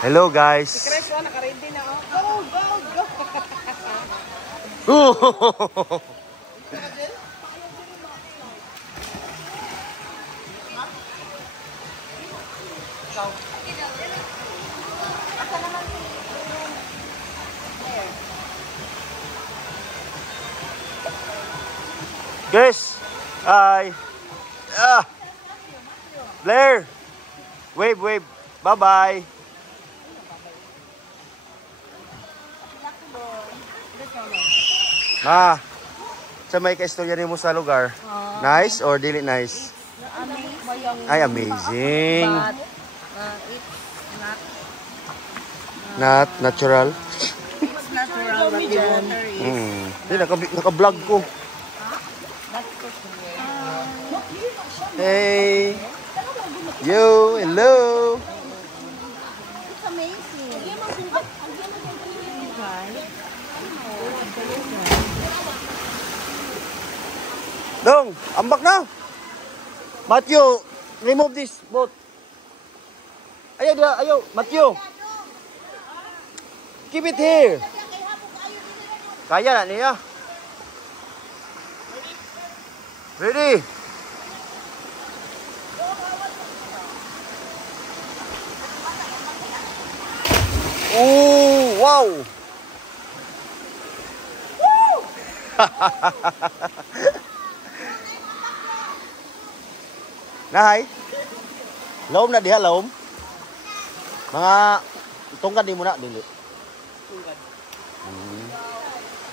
Hello guys. Si Chris, naka-ready na. Go, go, go. Guys, hi. Blair. Wave, wave. Bye-bye. Sa may ka-istorya nimo sa lugar? Nice or dili nice? Amazing. Ay, amazing. But it's Not natural. it's natural but the water is Di, naka-vlog ko. that's for sure. Hey. Yo, hello. It's amazing. Dong, ambak na. Matthew, remove this boat. Ayaw dia, ayaw. Matthew. Keep it here. Kaya na niya. Ready? Oh, wow. Nahay. Laom na diha, laom. Mga tungkad di mo na dili. Tungkad.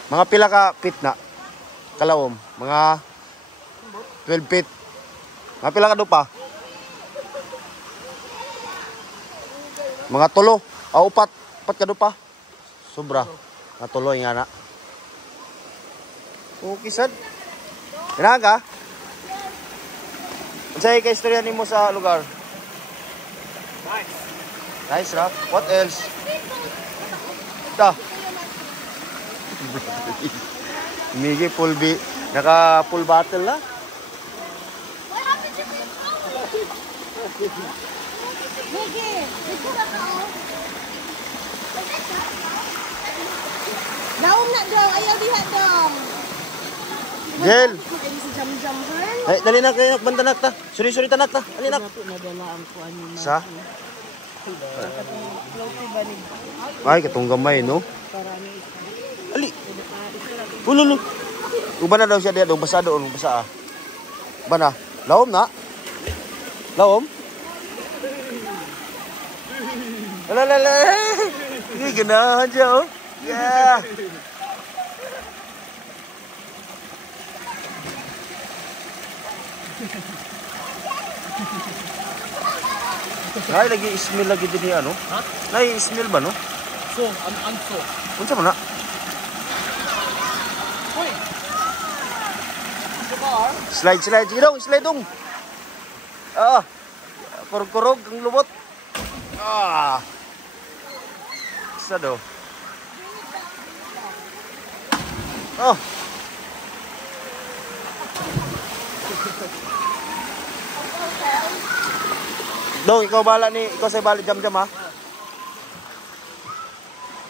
Mga pila ka feet na kalawom, mga 12 feet. Mga pila ka dupa? Mga tulo, upat ka dupa. Sobra. Mga tulo nga na. Okay sad. Kailangan ka? Unsay ka istorya nimo sa lugar? Nice. Nice ra. What else? Ta. Migi pulbi, naka full bottle na. Daom na daw, ayaw diha daw. Gel. Si Jam-Jam girl. Ay, dali na kayo bantanak ta. Suri-suri tanak ta. Dali na. Nadala ang kuan ni Ma. Sa? Floaty ba ni? Ay, katong gamay, no? Para ni Ali. Ululu. Uban na daw siya diya, basa doon, basa. Bana. Laom na. Laom. Lalala. Ini ganahan siya, oh. Yeah. Nay lagi smell lagi din ano? Ha? Nay smell ba no? So, so. Unsa man na? Uy. Slide slide dong. Ah. Kurog ang lubot. Ah. Sa do. Oh. Dong, ikaw bala ni, ikaw sa bala jam ha.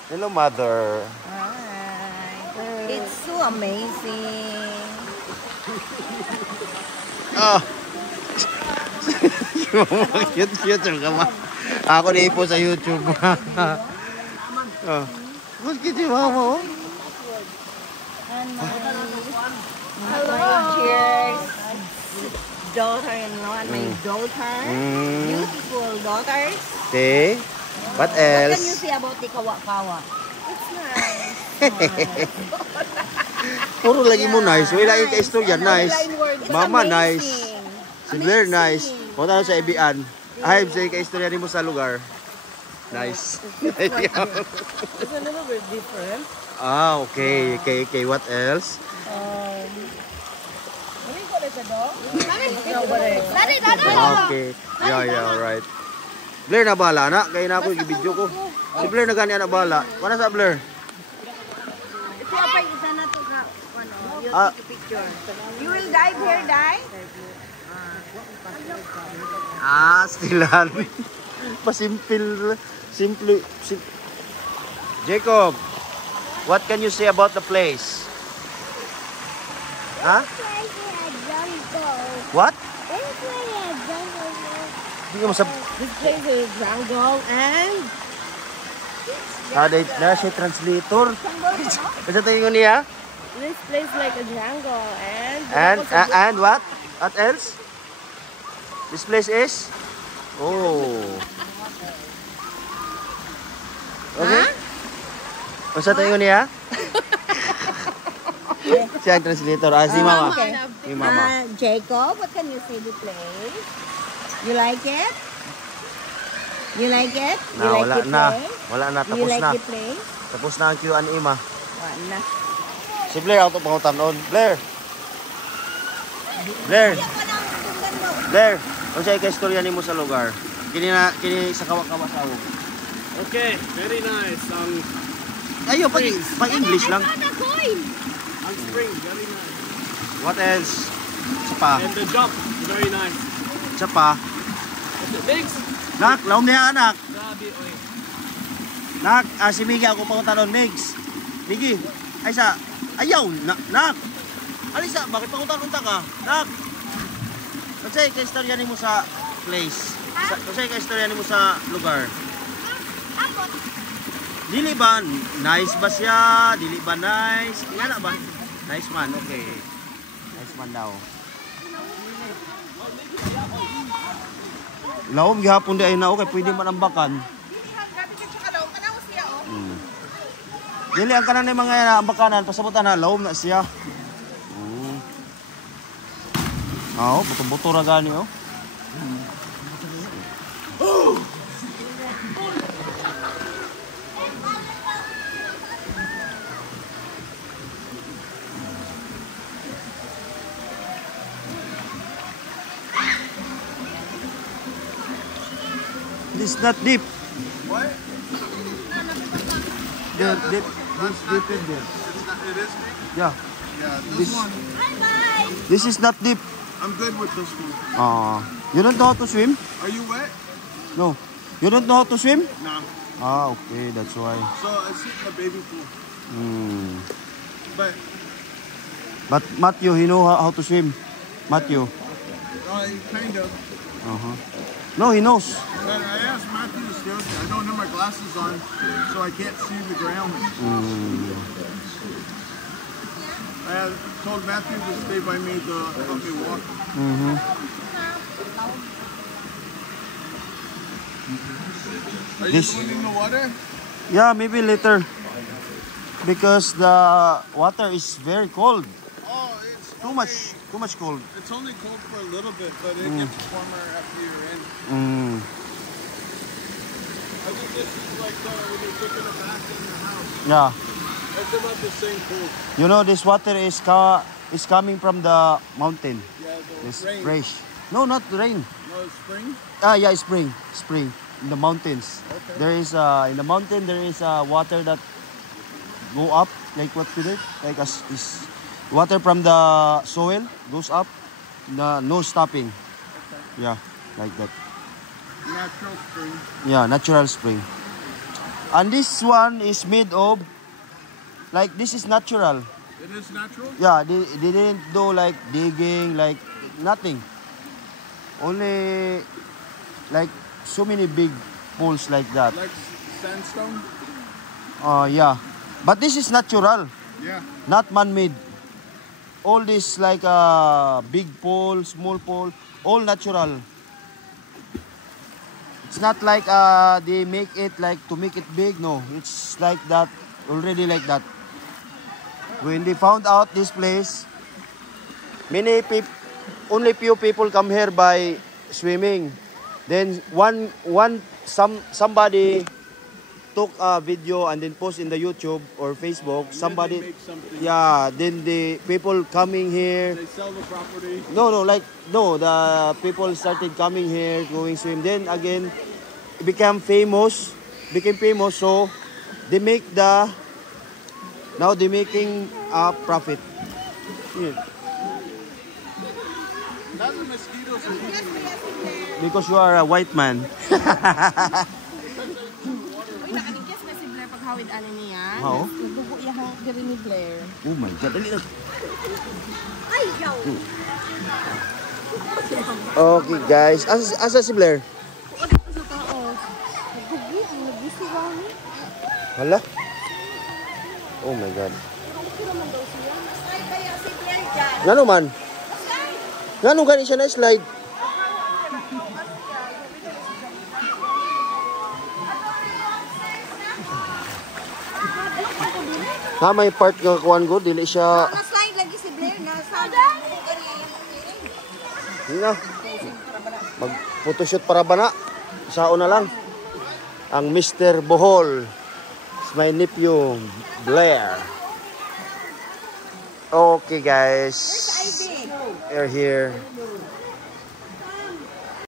Hello mother. Hi. It's so amazing. Ah. Cute ka ma. Ako na ipo sa YouTube. Oh. Mas kiti mama oh. My cheers. Daughter-in-law and my daughter. Beautiful daughters. Okay. What What can you else? say about the kawa-kawa? It's nice. Puro lagi mo nice. Wala yung ka-istorya nice. It's Mama amazing. nice. Si Blair nice. Punta sa Ibian. Ay, sa ka-istorya mo sa lugar. Nice. It's a little bit different. Ah, okay. Okay. What else? Okay. Yeah, right. Blair na bala na. Kaya na ako yung video ko. Si Blair na ganyan na bala. Mana sa Blair? Ito apay isa na to ka. Ano, you Ah. take a picture. You will dive here, Dai? Stilan. Pasimpil. Simply. Jacob, what can you say about the place? Huh? What? Hindi ka masab... This place is jungle and Na siya translator. Kasi tingin ko niya. this place like a jungle and And what? What else? This place is? Oh. Okay? Kasi tingin ko niya. Siya ang translator. Si Mama. Okay. Si Mama. Jacob, what can you say the place? You like it? You like it? You Na, like wala the na. place? Wala na. You Tapos like na. the place? Tapos na ang Q&A, Ma. Wala. Si Blair, auto pangutan-on. Blair! Blair! Blair! Kung siya ikastorya ni mo sa lugar, kini sa kawa-kawa sa awog. Okay, very nice. Ayo, pag-English lang. On spring, very nice. What else? Isa pa. And the jump, very nice. Isa pa. Thanks. Nak, laom niya anak. Grabe, oy. Nak, si Miggy ako pangutan-on. Migs. Miggy, ay sa. Ayaw, nak. Alisa, bakit pangutan-unta ka? Nak. Kung siya ikastorya ni mo sa place. Kung siya ikastorya ni mo sa lugar. Dili ba nice ba siya? Dili ba nice? Nga na ba? Nice man, okay. Nice man daw. Laom gihapon di ay na okay, pwede man ambakan. Dili ang kanan ng mga ambakanan, pasabutan na laom na siya. Buto-buto ra gani oh. This is not deep. What? This deep in there. It is deep? Yeah. Yeah, This- one. This is not deep. I'm good with this one. You don't know how to swim? Are you wet? No. You don't know how to swim? No. Okay, that's why. So it's in the baby pool. But But Matthew, he know how to swim. Matthew. kind of. No, he knows. But I asked Matthew to stay with me. I don't have my glasses on, so I can't see the ground. I told Matthew to stay by me to help me walk. Are you This- swimming in the water? Yeah, maybe later. Because the water is very cold. Oh, it's Too much cold. It's only cold for a little bit, but it gets warmer after you're in. I think this is like when you're taking a bath in your house. Yeah. It's about the same cold. You know, this water is coming from the mountain. Yeah, the It's rain. fresh. No, not rain. No, it's spring. Yeah, spring in the mountains. Okay. There is in the mountain there is water that go up like what we did, like is water from the soil goes up, no stopping. Okay. Yeah, like that. Natural spring. Yeah, natural spring. And this one is made of like this is natural. It is natural? Yeah, they didn't do like digging, like nothing. Only like so many big pools like that. Like sandstone? Yeah. But this is natural, Yeah. not man-made. All this like big pool, small pool, all natural. It's not like they make it like to make it big. No, it's like that, already like that. When they found out this place, only few people come here by swimming. Then somebody took a video and then post in the YouTube or Facebook. Somebody, Make something. yeah. Then the people coming here. They sell the property. No, the people started coming here, going swim. Then again, it became famous. So they make now they're making a profit. Yeah. Not the mosquitoes are eating. Because you are a white man. kawid ani niya. Oo. Dugo iyang diri ni Blair. Oh my God, dali na. Ay, yaw. Okay guys, asa si Blair? Sa taos. Dugo ang nagisigaw ni. Hala? Oh my God. Ay, kaya si Blair dyan. Ngano man? Ngano gani siya na slide? Na may part nga kuan go dili siya. Na-slide lagi si Blair na sa Na. Mag photoshoot para bana. Sao na lang. Ang Mr. Bohol. My nephew Blair. Okay guys. We're here.